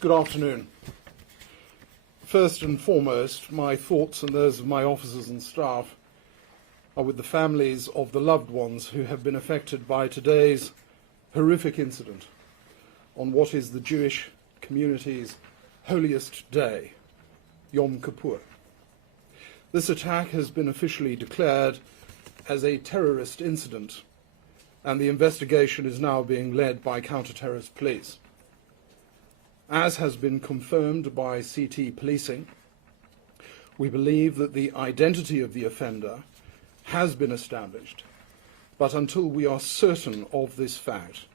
Good afternoon. First and foremost, my thoughts and those of my officers and staff are with the families of the loved ones who have been affected by today's horrific incident on what is the Jewish community's holiest day, Yom Kippur. This attack has been officially declared as a terrorist incident, and the investigation is now being led by counter-terrorist police. As has been confirmed by CT policing, we believe that the identity of the offender has been established, but until we are certain of this fact,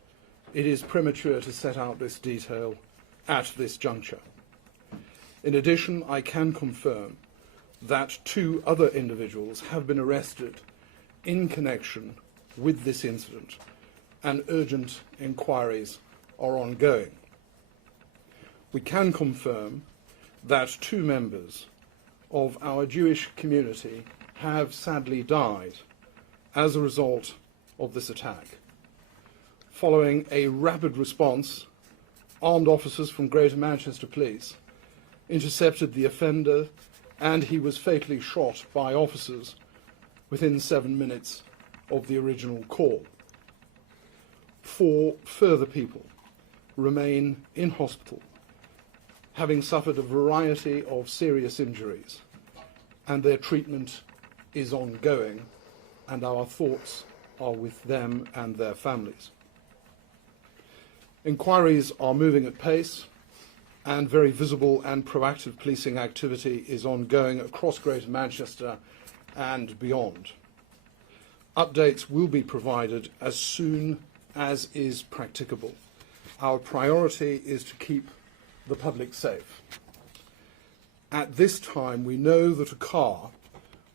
it is premature to set out this detail at this juncture. In addition, I can confirm that 2 other individuals have been arrested in connection with this incident, and urgent inquiries are ongoing. We can confirm that 2 members of our Jewish community have sadly died as a result of this attack. Following a rapid response, armed officers from Greater Manchester Police intercepted the offender, and he was fatally shot by officers within 7 minutes of the original call. 4 further people remain in hospital, having suffered a variety of serious injuries, and their treatment is ongoing, and our thoughts are with them and their families. Inquiries are moving at pace, and very visible and proactive policing activity is ongoing across Greater Manchester and beyond. Updates will be provided as soon as is practicable. Our priority is to keep the public safe. At this time, we know that a car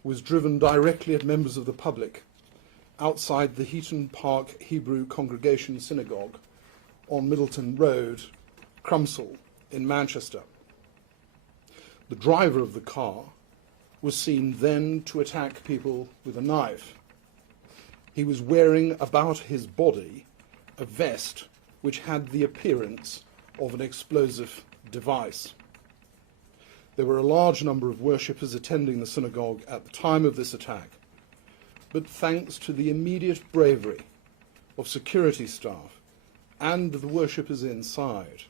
was driven directly at members of the public outside the Heaton Park Hebrew Congregation Synagogue on Middleton Road, Crumsall, in Manchester. The driver of the car was seen then to attack people with a knife. He was wearing about his body a vest which had the appearance of an explosive device. There were a large number of worshippers attending the synagogue at the time of this attack, but thanks to the immediate bravery of security staff and the worshippers inside,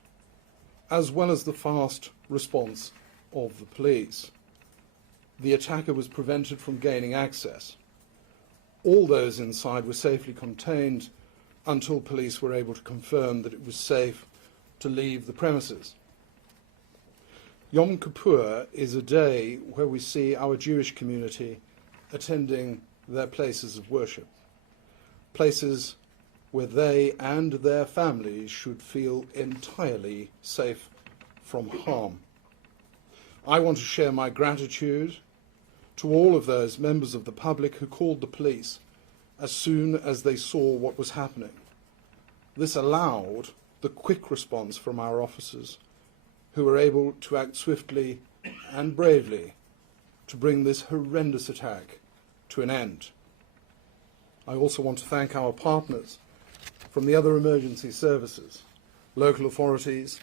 as well as the fast response of the police, the attacker was prevented from gaining access. All those inside were safely contained until police were able to confirm that it was safe to leave the premises. Yom Kippur is a day where we see our Jewish community attending their places of worship, places where they and their families should feel entirely safe from harm. I want to share my gratitude to all of those members of the public who called the police as soon as they saw what was happening. This allowed the quick response from our officers, who were able to act swiftly and bravely to bring this horrendous attack to an end. I also want to thank our partners from the other emergency services, local authorities,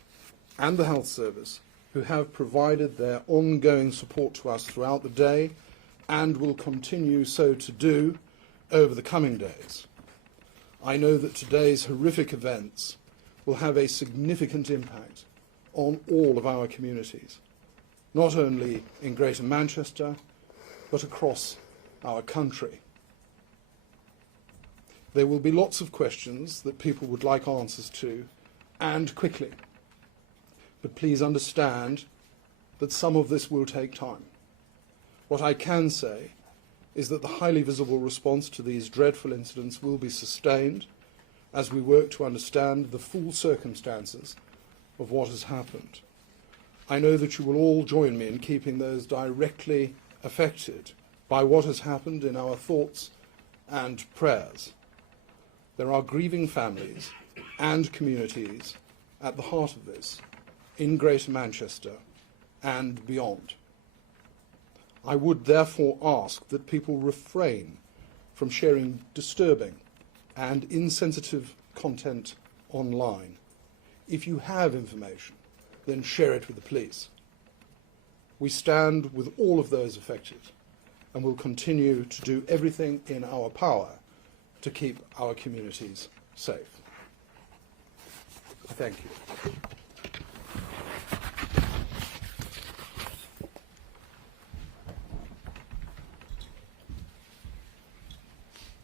and the health service, who have provided their ongoing support to us throughout the day and will continue so to do over the coming days. I know that today's horrific events will have a significant impact on all of our communities, not only in Greater Manchester, but across our country. There will be lots of questions that people would like answers to, and quickly. But please understand that some of this will take time. What I can say is that the highly visible response to these dreadful incidents will be sustained as we work to understand the full circumstances of what has happened. I know that you will all join me in keeping those directly affected by what has happened in our thoughts and prayers. There are grieving families and communities at the heart of this, in Greater Manchester and beyond. I would therefore ask that people refrain from sharing disturbing and insensitive content online. If you have information then share it with the police. We stand with all of those affected and will continue to do everything in our power to keep our communities safe. Thank you.